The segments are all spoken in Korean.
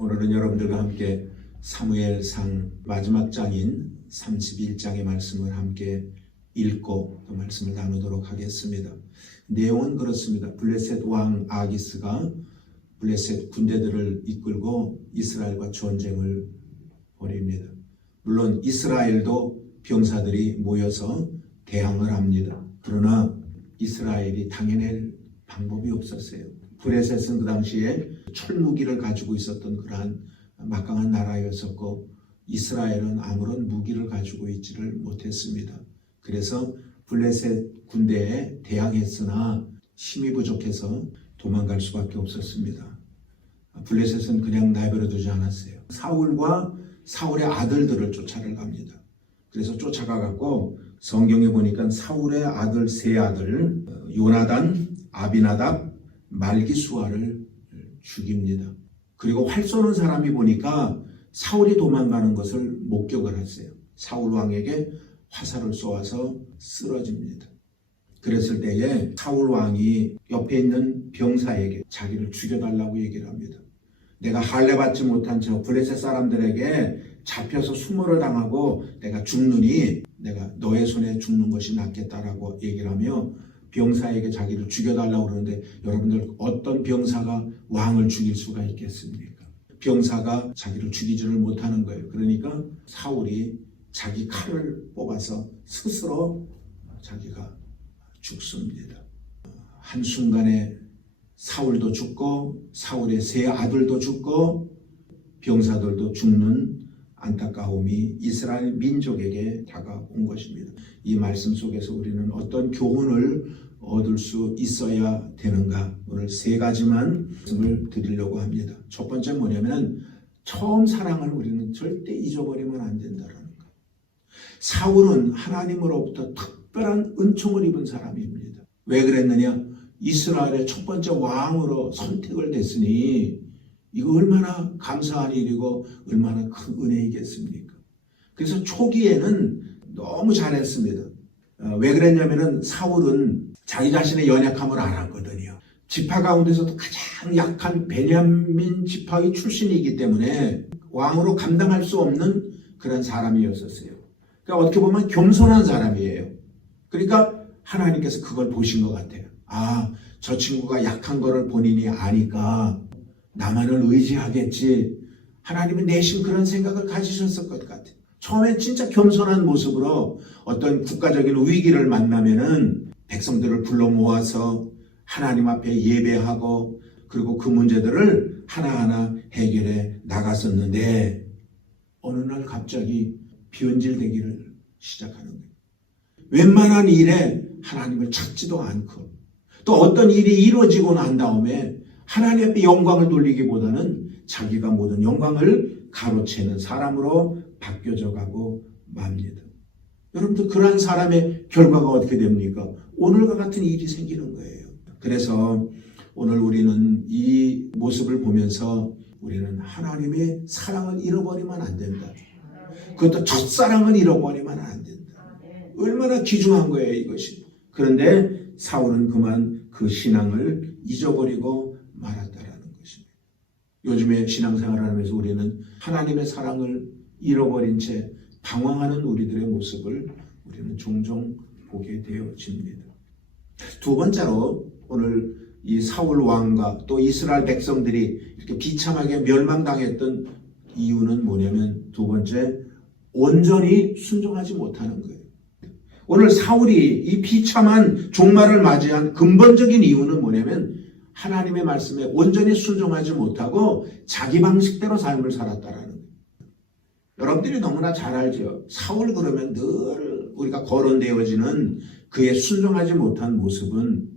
오늘은 여러분들과 함께 사무엘상 마지막 장인 31장의 말씀을 함께 읽고 그 말씀을 나누도록 하겠습니다. 내용은 그렇습니다. 블레셋 왕 아기스가 블레셋 군대들을 이끌고 이스라엘과 전쟁을 벌입니다. 물론 이스라엘도 병사들이 모여서 대항을 합니다. 그러나 이스라엘이 당해낼 방법이 없었어요. 블레셋은 그 당시에 철무기를 가지고 있었던 그러한 막강한 나라였었고 이스라엘은 아무런 무기를 가지고 있지를 못했습니다. 그래서 블레셋 군대에 대항했으나 힘이 부족해서 도망갈 수밖에 없었습니다. 블레셋은 그냥 내버려 두지 않았어요. 사울과 사울의 아들들을 쫓아를 갑니다. 그래서 쫓아가갖고 성경에 보니까 사울의 아들 세 아들 요나단, 아비나답, 말기수아를 죽입니다. 그리고 활 쏘는 사람이 보니까 사울이 도망가는 것을 목격을 했어요. 사울 왕에게 화살을 쏘아서 쓰러집니다. 그랬을 때에 사울 왕이 옆에 있는 병사에게 자기를 죽여달라고 얘기를 합니다. 내가 할례받지 못한 저 블레셋 사람들에게 잡혀서 수모를 당하고 내가 죽느니 내가 너의 손에 죽는 것이 낫겠다라고 얘기를 하며 병사에게 자기를 죽여달라고 그러는데 여러분들 어떤 병사가 왕을 죽일 수가 있겠습니까? 병사가 자기를 죽이지를 못하는 거예요. 그러니까 사울이 자기 칼을 뽑아서 스스로 자기가 죽습니다. 한순간에 사울도 죽고 사울의 세 아들도 죽고 병사들도 죽는 안타까움이 이스라엘 민족에게 다가온 것입니다. 이 말씀 속에서 우리는 어떤 교훈을 얻을 수 있어야 되는가? 오늘 세 가지만 말씀을 드리려고 합니다. 첫 번째 뭐냐면 처음 사랑을 우리는 절대 잊어버리면 안 된다는 것. 사울은 하나님으로부터 특별한 은총을 입은 사람입니다. 왜 그랬느냐? 이스라엘의 첫 번째 왕으로 선택을 됐으니 이거 얼마나 감사한 일이고 얼마나 큰 은혜이겠습니까? 그래서 초기에는 너무 잘했습니다. 왜 그랬냐면은 사울은 자기 자신의 연약함을 알았거든요. 지파 가운데서도 가장 약한 베냐민 지파의 출신이기 때문에 왕으로 감당할 수 없는 그런 사람이었었어요. 그러니까 어떻게 보면 겸손한 사람이에요. 그러니까 하나님께서 그걸 보신 것 같아요. 아, 저 친구가 약한 거를 본인이 아니까 나만을 의지하겠지. 하나님은 내심 그런 생각을 가지셨을 것 같아요. 처음엔 진짜 겸손한 모습으로 어떤 국가적인 위기를 만나면은 백성들을 불러 모아서 하나님 앞에 예배하고 그리고 그 문제들을 하나하나 해결해 나갔었는데 어느 날 갑자기 변질되기를 시작하는 거예요. 웬만한 일에 하나님을 찾지도 않고 또 어떤 일이 이루어지고 난 다음에 하나님 앞에 영광을 돌리기보다는 자기가 모든 영광을 가로채는 사람으로 바뀌어져 가고 맙니다. 여러분들 그러한 사람의 결과가 어떻게 됩니까? 오늘과 같은 일이 생기는 거예요. 그래서 오늘 우리는 이 모습을 보면서 우리는 하나님의 사랑을 잃어버리면 안 된다. 그것도 첫사랑을 잃어버리면 안 된다. 얼마나 귀중한 거예요 이것이. 그런데 사울은 그만 그 신앙을 잊어버리고 말았다라는 것입니다. 요즘에 신앙생활을 하면서 우리는 하나님의 사랑을 잃어버린 채 방황하는 우리들의 모습을 우리는 종종 보게 되어집니다. 두 번째로 오늘 이 사울 왕과 또 이스라엘 백성들이 이렇게 비참하게 멸망당했던 이유는 뭐냐면 두 번째, 온전히 순종하지 못하는 거예요. 오늘 사울이 이 비참한 종말을 맞이한 근본적인 이유는 뭐냐면 하나님의 말씀에 온전히 순종하지 못하고 자기 방식대로 삶을 살았다라는 거예요. 여러분들이 너무나 잘 알죠. 사울 그러면 늘 우리가 거론되어지는 그의 순종하지 못한 모습은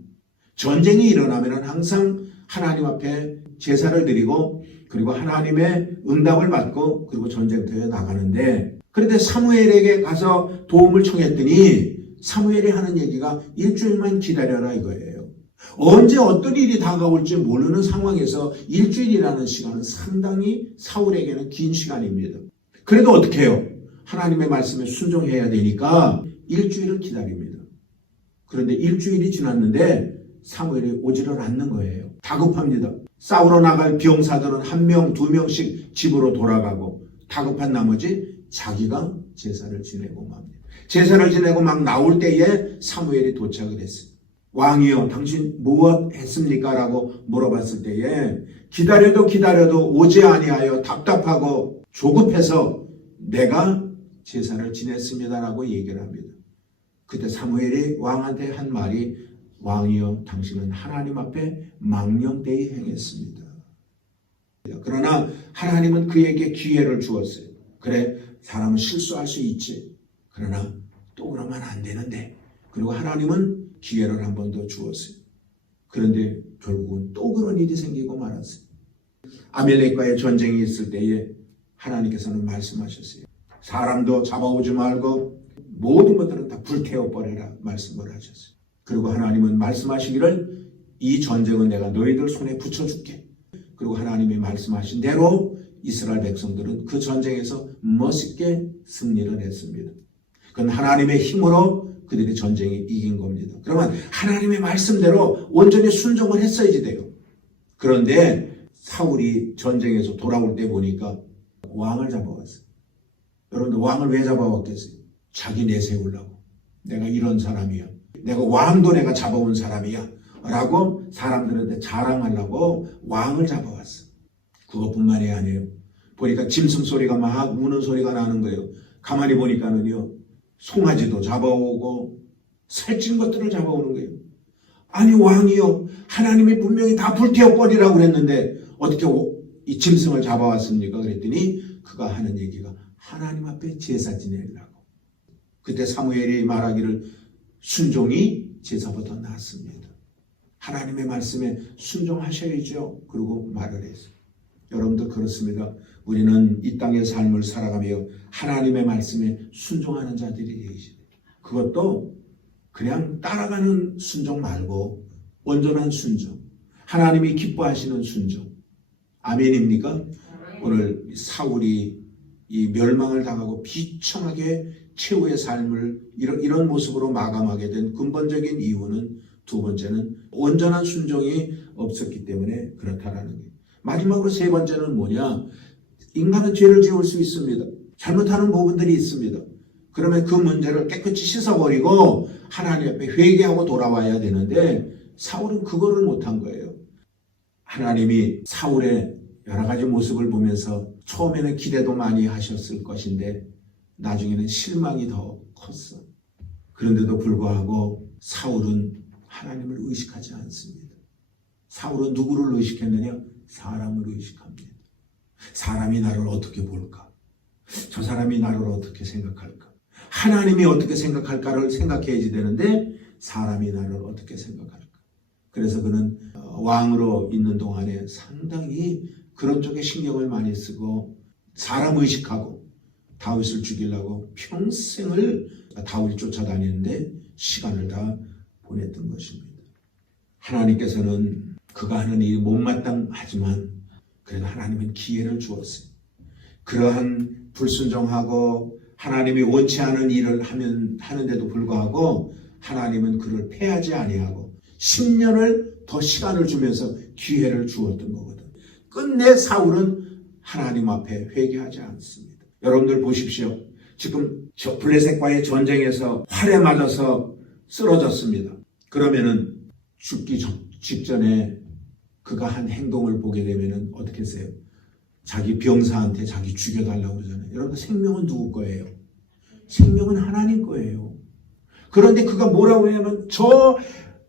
전쟁이 일어나면 항상 하나님 앞에 제사를 드리고 그리고 하나님의 응답을 받고 그리고 전쟁터에 나가는데 그런데 사무엘에게 가서 도움을 청했더니 사무엘이 하는 얘기가 일주일만 기다려라 이거예요. 언제 어떤 일이 다가올지 모르는 상황에서 일주일이라는 시간은 상당히 사울에게는 긴 시간입니다. 그래도 어떻게 해요? 하나님의 말씀에 순종해야 되니까 일주일을 기다립니다. 그런데 일주일이 지났는데 사무엘이 오지를 않는 거예요. 다급합니다. 싸우러 나갈 병사들은 한 명, 두 명씩 집으로 돌아가고 다급한 나머지 자기가 제사를 지내고 맙니다. 제사를 지내고 막 나올 때에 사무엘이 도착을 했어요. 왕이여, 당신 무엇 했습니까? 라고 물어봤을 때에 기다려도 오지 아니하여 답답하고 조급해서 내가 제사를 지냈습니다라고 얘기를 합니다. 그때 사무엘이 왕한테 한 말이 왕이여, 당신은 하나님 앞에 망령되이 행했습니다. 그러나 하나님은 그에게 기회를 주었어요. 그래, 사람은 실수할 수 있지. 그러나 또 그러면 안 되는데. 그리고 하나님은 기회를 한 번 더 주었어요. 그런데 결국은 또 그런 일이 생기고 말았어요. 아멜렉과의 전쟁이 있을 때에 하나님께서는 말씀하셨어요. 사람도 잡아오지 말고 모든 것들은 다 불태워버려라 말씀을 하셨어요. 그리고 하나님은 말씀하시기를 이 전쟁은 내가 너희들 손에 붙여줄게. 그리고 하나님이 말씀하신 대로 이스라엘 백성들은 그 전쟁에서 멋있게 승리를 했습니다. 그건 하나님의 힘으로 그들이 전쟁에 이긴 겁니다. 그러면 하나님의 말씀대로 온전히 순종을 했어야지 돼요. 그런데 사울이 전쟁에서 돌아올 때 보니까 왕을 잡아왔어요. 여러분들 왕을 왜 잡아왔겠어요? 자기 내세우려고. 내가 이런 사람이야. 내가 왕도 내가 잡아온 사람이야. 라고 사람들한테 자랑하려고 왕을 잡아왔어. 그것뿐만이 아니에요. 보니까 짐승 소리가 막 우는 소리가 나는 거예요. 가만히 보니까는요, 송아지도 잡아오고 살찐 것들을 잡아오는 거예요. 아니 왕이요, 하나님이 분명히 다 불태워버리라고 그랬는데 어떻게 이 짐승을 잡아왔습니까? 그랬더니 그가 하는 얘기가 하나님 앞에 제사 지내려고. 그때 사무엘이 말하기를 순종이 제사보다 낫습니다. 하나님의 말씀에 순종하셔야죠. 그리고 말을 했어요. 여러분들 그렇습니다. 우리는 이 땅의 삶을 살아가며 하나님의 말씀에 순종하는 자들이 계시죠. 그것도 그냥 따라가는 순종 말고 온전한 순종, 하나님이 기뻐하시는 순종. 아멘입니까? 오늘 사울이 이 멸망을 당하고 비참하게 최후의 삶을 이런 모습으로 마감하게 된 근본적인 이유는, 두 번째는 온전한 순종이 없었기 때문에 그렇다라는 거예요. 마지막으로 세 번째는 뭐냐? 인간은 죄를 지을 수 있습니다. 잘못하는 부분들이 있습니다. 그러면 그 문제를 깨끗이 씻어버리고 하나님 앞에 회개하고 돌아와야 되는데 사울은 그거를 못한 거예요. 하나님이 사울의 여러 가지 모습을 보면서 처음에는 기대도 많이 하셨을 것인데 나중에는 실망이 더 컸어. 그런데도 불구하고 사울은 하나님을 의식하지 않습니다. 사울은 누구를 의식했느냐? 사람을 의식합니다. 사람이 나를 어떻게 볼까? 저 사람이 나를 어떻게 생각할까? 하나님이 어떻게 생각할까를 생각해야지 되는데 사람이 나를 어떻게 생각할까? 그래서 그는 왕으로 있는 동안에 상당히 그런 쪽에 신경을 많이 쓰고 사람 의식하고 다윗을 죽이려고 평생을 다윗을 쫓아다니는데 시간을 다 보냈던 것입니다. 하나님께서는 그가 하는 일이 못마땅하지만 그래도 하나님은 기회를 주었어요. 그러한 불순종하고 하나님이 원치 않은 일을 하는데도 불구하고 하나님은 그를 패하지 아니하고 10년을 더 시간을 주면서 기회를 주었던 거거든. 끝내 사울은 하나님 앞에 회개하지 않습니다. 여러분들 보십시오. 지금 저 블레셋과의 전쟁에서 활에 맞아서 쓰러졌습니다. 그러면은 죽기 직전에 그가 한 행동을 보게 되면은 어떻게 했어요? 자기 병사한테 자기 죽여달라고 그러잖아요. 여러분, 생명은 누구 거예요? 생명은 하나님 거예요. 그런데 그가 뭐라고 하냐면 저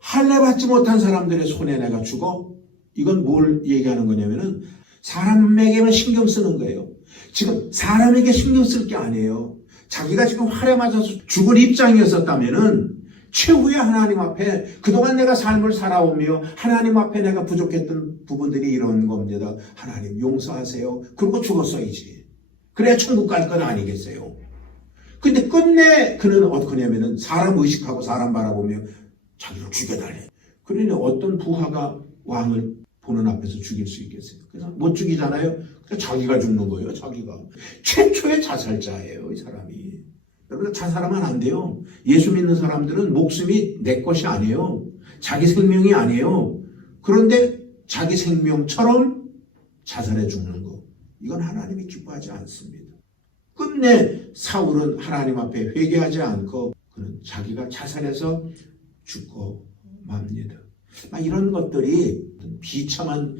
할례 받지 못한 사람들의 손에 내가 죽어. 이건 뭘 얘기하는 거냐면은 사람에게만 신경 쓰는 거예요. 지금 사람에게 신경 쓸 게 아니에요. 자기가 지금 활에 맞아서 죽을 입장이었었다면은 최후의 하나님 앞에 그동안 내가 삶을 살아오며 하나님 앞에 내가 부족했던 부분들이 이런 겁니다. 하나님 용서하세요. 그리고 죽었어야지. 그래야 천국 갈 건 아니겠어요. 근데 끝내 그는 어떻게 하냐면은 사람 의식하고 사람 바라보며 자기를 죽여달래. 그러니 어떤 부하가 왕을 보는 앞에서 죽일 수 있겠어요? 그래서 못 죽이잖아요. 그러니까 자기가 죽는 거예요. 자기가. 최초의 자살자예요. 이 사람이. 여러분, 자살하면 안 돼요. 예수 믿는 사람들은 목숨이 내 것이 아니에요. 자기 생명이 아니에요. 그런데 자기 생명처럼 자살해 죽는 거, 이건 하나님이 기뻐하지 않습니다. 끝내 사울은 하나님 앞에 회개하지 않고 그는 자기가 자살해서 죽고 맙니다. 이런 것들이 비참한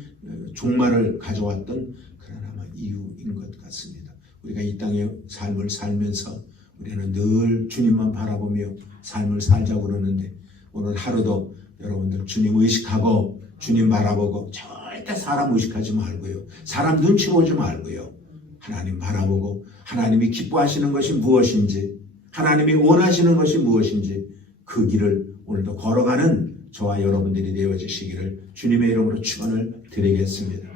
종말을 가져왔던 그런 아마 이유인 것 같습니다. 우리가 이 땅의 삶을 살면서 우리는 늘 주님만 바라보며 삶을 살자고 그러는데, 오늘 하루도 여러분들 주님 의식하고 주님 바라보고 절대 사람 의식하지 말고요, 사람 눈치 보지 말고요, 하나님 바라보고 하나님이 기뻐하시는 것이 무엇인지, 하나님이 원하시는 것이 무엇인지 그 길을 오늘도 걸어가는 저와 여러분들이 되어지시기를 주님의 이름으로 축원을 드리겠습니다.